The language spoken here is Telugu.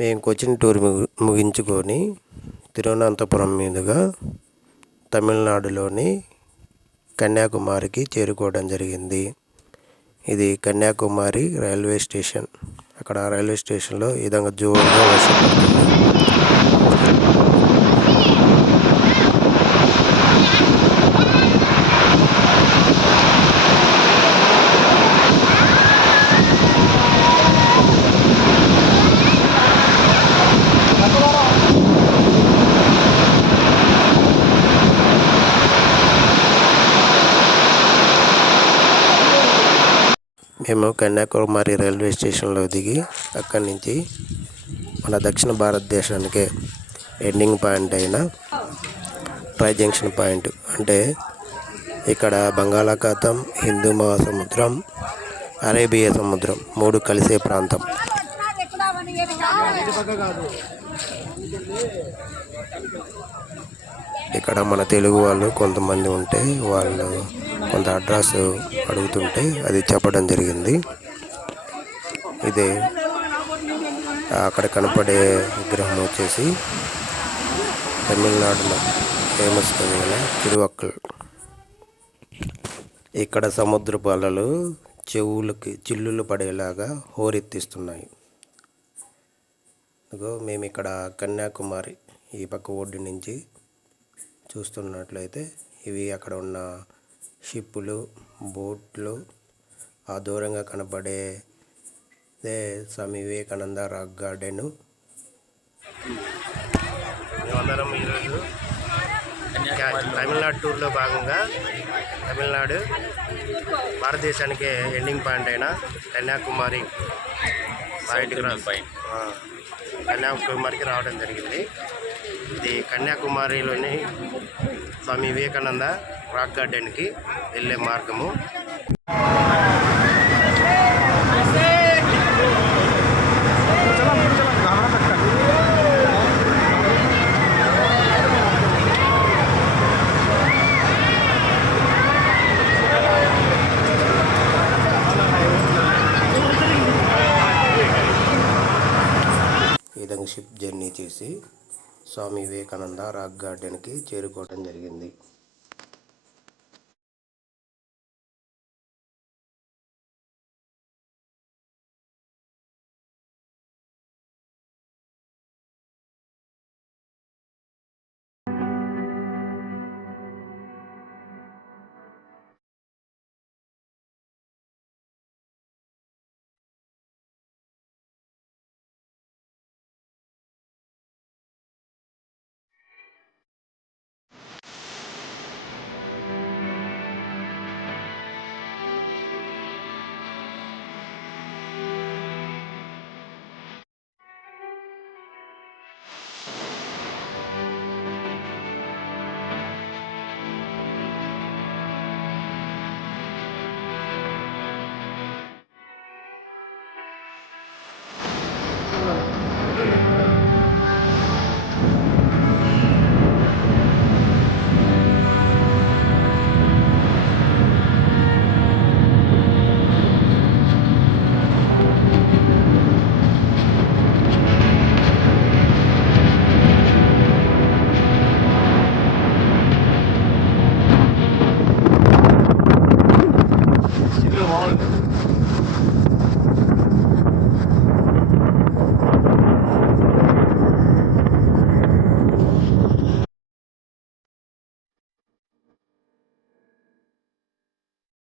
మేము కొచ్చిన్ టూర్ ముగించుకొని తిరువనంతపురం మీదుగా తమిళనాడులోని కన్యాకుమారికి చేరుకోవడం జరిగింది. ఇది కన్యాకుమారి రైల్వే స్టేషన్. అక్కడ రైల్వే స్టేషన్లో ఈ విధంగా జోరుగా వర్షం పడుతుంది. మేము కన్యాకుమారి రైల్వే స్టేషన్లో దిగి అక్కడి నుంచి మన దక్షిణ భారతదేశానికే ఎండింగ్ పాయింట్ అయిన ట్రై జంక్షన్ పాయింట్, అంటే ఇక్కడ బంగాళాఖాతం, హిందూ మహాసముద్రం, అరేబియా సముద్రం 3 కలిసే ప్రాంతం. ఇక్కడ మన తెలుగు వాళ్ళు కొంతమంది ఉంటే వాళ్ళు కొంత అడ్రస్ అడుగుతుంటే అది చెప్పడం జరిగింది. ఇదే అక్కడ కనపడే విగ్రహం వచ్చేసి తమిళనాడులో ఫేమస్ అయిన తిరువక్కల్. ఇక్కడ సముద్రపు అలలు చెవులకి చిల్లులు పడేలాగా హోరెత్తిస్తున్నాయి. మేము ఇక్కడ కన్యాకుమారి ఈ పక్క ఒడ్డు నుంచి చూస్తున్నట్లయితే ఇవి అక్కడ ఉన్న షిప్పులు, బోట్లు, ఆ దూరంగా కనపడే స్వామి వివేకానంద రాక్ గార్డెను. మేమందరం ఈరోజు తమిళనాడు టూర్లో భాగంగా తమిళనాడు భారతదేశానికి ఎండింగ్ పాయింట్ అయిన కన్యాకుమారికి రావడం జరిగింది. ఇది కన్యాకుమారిలోని స్వామి వివేకానంద రాక్ గార్డెన్కి వెళ్ళే మార్గము. ఈ విధంగా షిప్ జర్నీ చేసి స్వామి వివేకానంద రాక్ గార్డెన్కి చేరుకోవడం జరిగింది.